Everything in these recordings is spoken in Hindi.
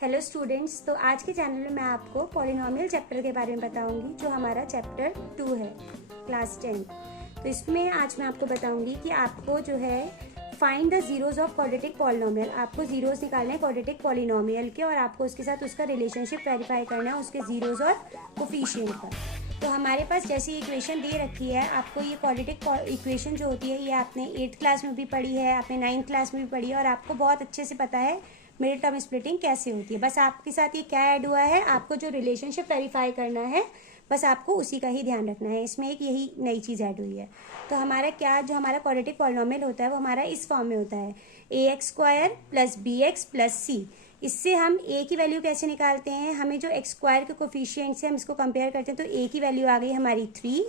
हेलो स्टूडेंट्स, तो आज के चैनल में मैं आपको पॉलिनोमियल चैप्टर के बारे में बताऊंगी जो हमारा चैप्टर 2 है, क्लास 10। तो इसमें आज मैं आपको बताऊंगी कि आपको जो है find the zeros of quadratic polynomial, आपको जीरोज निकालने हैं क्वाड्रेटिक पॉलिनोमियल के और आपको उसके साथ उसका रिलेशनशिप वेरीफाई करना है उसके जीरोज और कोफिशिएंट का। तो हमारे पास जैसी इक्वेशन दे रखी है, आपको ये क्वाड्रेटिक इक्वेशन जो होती है ये आपने 8th क्लास में भी पढ़ी है, आपने 9th क्लास में भी पढ़ी है और आपको बहुत अच्छे से पता है मिडिल टर्म स्प्लिटिंग कैसे होती है। बस आपके साथ ये क्या ऐड हुआ है, आपको जो रिलेशनशिप वेरीफाई करना है बस आपको उसी का ही ध्यान रखना है। इसमें एक यही नई चीज़ ऐड हुई है। तो हमारा क्या, जो हमारा क्वाड्रेटिक पॉलिनोमियल होता है वो हमारा इस फॉर्म में होता है ax² + bx + c। इससे हम a की वैल्यू कैसे निकालते हैं, हमें जो x² के कोफिशिएंट से हम इसको कंपेयर करते हैं तो a की वैल्यू आ गई हमारी 3,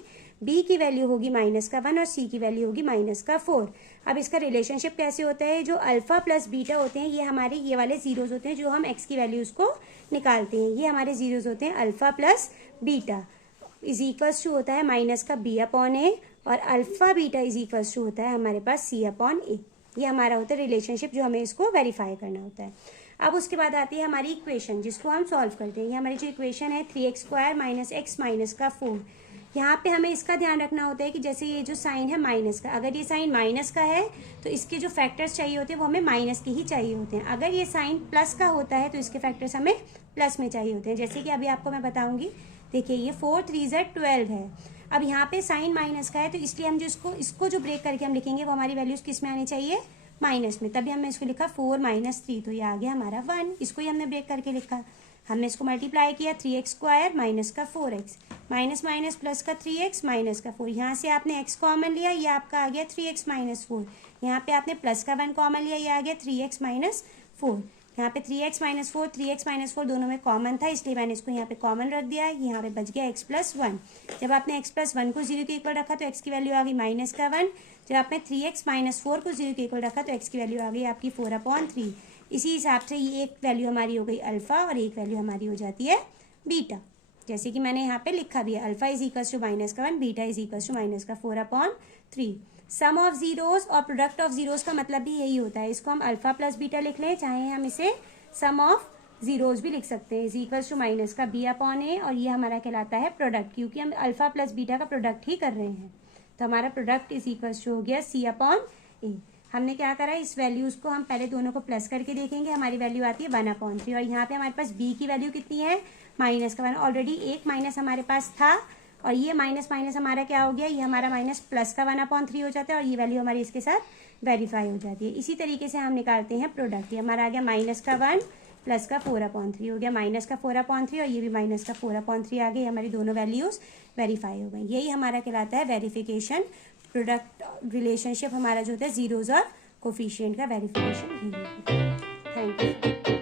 b की वैल्यू होगी -1 और c की वैल्यू होगी -4। अब इसका रिलेशनशिप कैसे होता है, जो अल्फा प्लस बीटा होते हैं ये हमारे ये वाले जीरोज होते हैं जो हम x की वैल्यूज को निकालते हैं, ये हमारे जीरोज होते हैं alpha plus beta is equals to होता है -b/a और alpha beta is equals to होता है हमारे पास c/a। ये हमारा होता है रिलेशनशिप जो हमें इसको वेरीफाई करना होता है। अब उसके बाद आती है हमारी इक्वेशन जिसको हम सॉल्व करते हैं। ये हमारी जो इक्वेशन है 3x² - x - 4। यहाँ पे हमें इसका ध्यान रखना होता है कि जैसे ये जो साइन है माइनस का, अगर ये साइन माइनस का है तो इसके जो फैक्टर्स चाहिए होते हैं वो हमें माइनस के ही चाहिए होते हैं। अगर ये साइन प्लस का होता है तो इसके फैक्टर्स हमें प्लस में चाहिए होते हैं। जैसे कि अभी आपको मैं बताऊंगी, देखिए ये 4 3 12 है। अब यहाँ पे साइन माइनस का है तो इसलिए हम जो इसको जो ब्रेक करके हम लिखेंगे वो हमारी वैल्यूज किस में आनी चाहिए, माइनस में। तभी हमने इसको लिखा 4 - 3, तो ये आ गया हमारा 1। इसको ही हमने ब्रेक करके लिखा, हमने इसको मल्टीप्लाई किया 3x² - 4x minus minus plus का 3x माइनस का 4। यहाँ से आपने x कॉमन लिया, ये आपका आ गया 3x - 4। यहाँ पे आपने प्लस का 1 कॉमन लिया, ये आ गया 3x - 4। यहाँ पे 3x - 4 3x - 4 दोनों में कॉमन था इसलिए मैंने इसको यहाँ पे कॉमन रख दिया। यहाँ पे बच गया x + 1। जब आपने x + 1 को 0 के इक्वल रखा तो x की वैल्यू आ गई -1। जब आपने 3x - 4 को 0 के इक्वल रखा तो x की वैल्यू आ गई आपकी 4/3। इसी हिसाब से ये एक वैल्यू हमारी हो गई अल्फा और एक वैल्यू हमारी हो जाती है बीटा। जैसे कि मैंने यहाँ पे लिखा भी है alpha is equals to -1, beta is equals to -4/3। Sum of zeros और प्रोडक्ट ऑफ जीरोस का मतलब भी यही होता है। इसको हम अल्फा प्लस बीटा लिख लें, चाहे हम इसे सम ऑफ जीरोस भी लिख सकते हैं। इज इक्वल्स टू -b/a और ये हमारा कहलाता है प्रोडक्ट, क्योंकि हम अल्फा प्लस बीटा का प्रोडक्ट ही कर रहे हैं। तो हमारा प्रोडक्ट इज इक्वल्स टू हो गया c/a। हमने क्या करा, इस वैल्यूज को हम पहले दोनों को प्लस करके देखेंगे, हमारी वैल्यू आती है 1/3 और यहाँ पे हमारे पास b की वैल्यू कितनी है, -1। ऑलरेडी एक माइनस हमारे पास था और ये माइनस माइनस हमारा क्या हो गया, ये हमारा माइनस प्लस का 1/3 हो जाता है और ये वैल्यू हमारी इसके साथ वेरीफाई हो जाती है। इसी तरीके से हम निकालते हैं प्रोडक्ट। ये हमारा आ गया -1 प्लस का 4/3 हो गया -4/3 और ये भी -4/3 आ गई। हमारी दोनों वैल्यूज वेरीफाई हो गई। यही हमारा कहलाता है वेरिफिकेशन। प्रोडक्ट रिलेशनशिप हमारा जो होता है जीरोज और कोफिशिएंट का वेरिफिकेशन ही होता है। Thank you.